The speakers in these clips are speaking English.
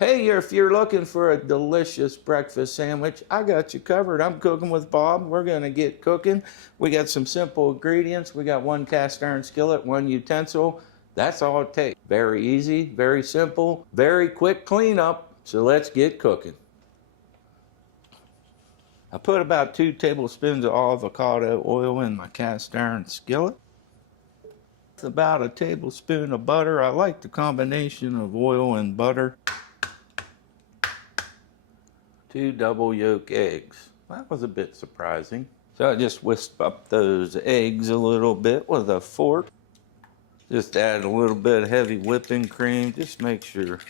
Hey, if you're looking for a delicious breakfast sandwich, I got you covered. I'm cooking with Bob. We're gonna get cooking. We got some simple ingredients. We got one cast iron skillet, one utensil. That's all it takes. Very easy, very simple, very quick cleanup. So let's get cooking. I put about 2 tablespoons of avocado oil in my cast iron skillet. It's about a tablespoon of butter. I like the combination of oil and butter. 2 double yolk eggs. That was a bit surprising. So I just whisked up those eggs a little bit with a fork. Just add a little bit of heavy whipping cream. Just make sure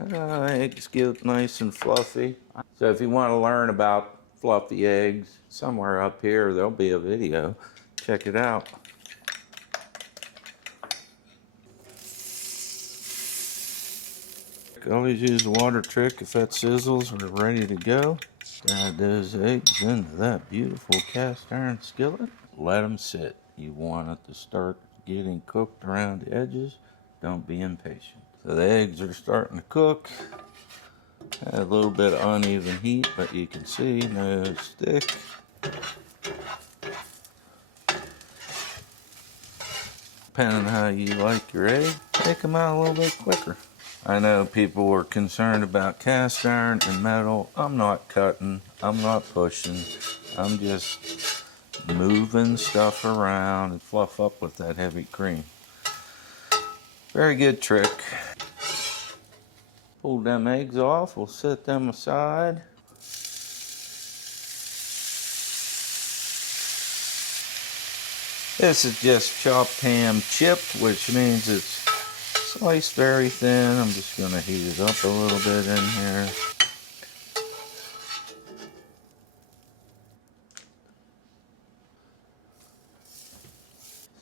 eggs get nice and fluffy. So if you want to learn about fluffy eggs, somewhere up here there'll be a video. Check it out. Always use the water trick. If that sizzles, we're ready to go. Add those eggs into that beautiful cast iron skillet. Let them sit. You want it to start getting cooked around the edges. Don't be impatient. So the eggs are starting to cook. Had a little bit of uneven heat, but you can see no stick. Depending on how you like your egg, take them out a little bit quicker. I know people were concerned about cast iron and metal. I'm not cutting, I'm not pushing. I'm just moving stuff around and fluff up with that heavy cream. Very good trick. Pull them eggs off, we'll set them aside. This is just chopped ham chipped, which means it's sliced very thin. I'm just going to heat it up a little bit in here.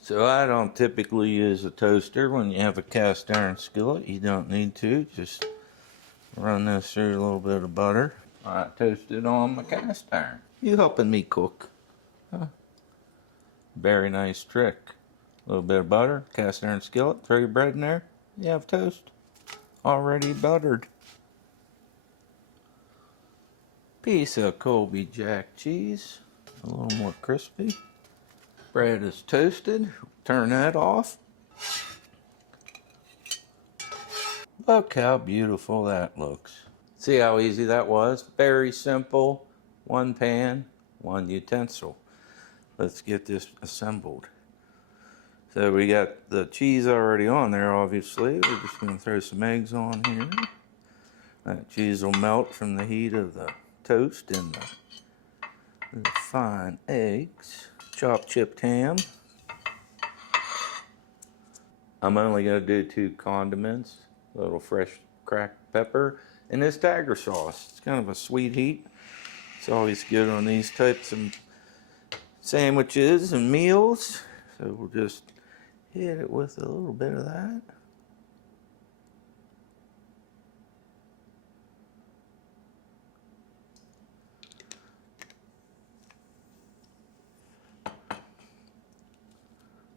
So I don't typically use a toaster when you have a cast iron skillet. You don't need to. Just run this through a little bit of butter. I toasted on my cast iron. You helping me cook? Huh? Very nice trick. A little bit of butter, cast iron skillet, throw your bread in there. You have toast already buttered. Piece of Colby Jack cheese, a little more crispy. Bread is toasted. Turn that off. Look how beautiful that looks. See how easy that was? Very simple. One pan, one utensil. Let's get this assembled. So we got the cheese already on there, obviously. We're just going to throw some eggs on here. That cheese will melt from the heat of the toast and the fine eggs. Chopped chipped ham. I'm only going to do 2 condiments. A little fresh cracked pepper. And this tiger sauce. It's kind of a sweet heat. It's always good on these types of sandwiches and meals. So we'll just hit it with a little bit of that.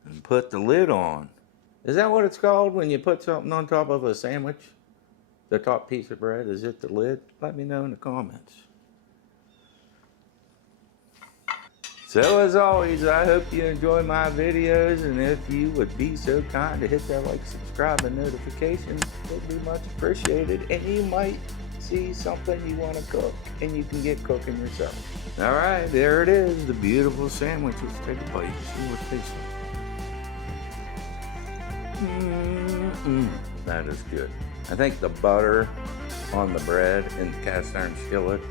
And put the lid on. Is that what it's called when you put something on top of a sandwich? The top piece of bread, is it the lid? Let me know in the comments. So as always, I hope you enjoy my videos, and if you would be so kind to hit that like, subscribe, and notification, it'd be much appreciated. And you might see something you want to cook, and you can get cooking yourself. All right, there it is, the beautiful sandwich. Let's take a bite and see what it tastes like. That is good. I think the butter on the bread in the cast iron skillet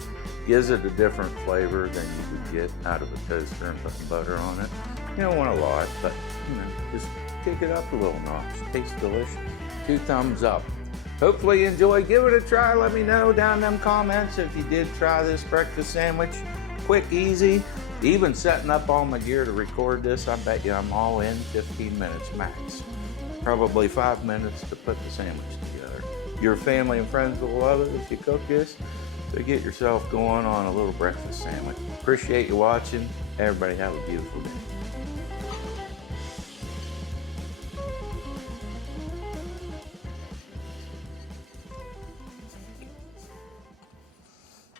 gives it a different flavor than you would get out of a toaster and putting butter on it. You don't want a lot, but just kick it up a little notch. It tastes delicious. 2 thumbs up. Hopefully you enjoy. Give it a try. Let me know down in them comments if you did try this breakfast sandwich. Quick, easy. Even setting up all my gear to record this, I bet you I'm all in 15 minutes max. Probably 5 minutes to put the sandwich together. Your family and friends will love it if you cook this. So get yourself going on a little breakfast sandwich. Appreciate you watching. Everybody have a beautiful day.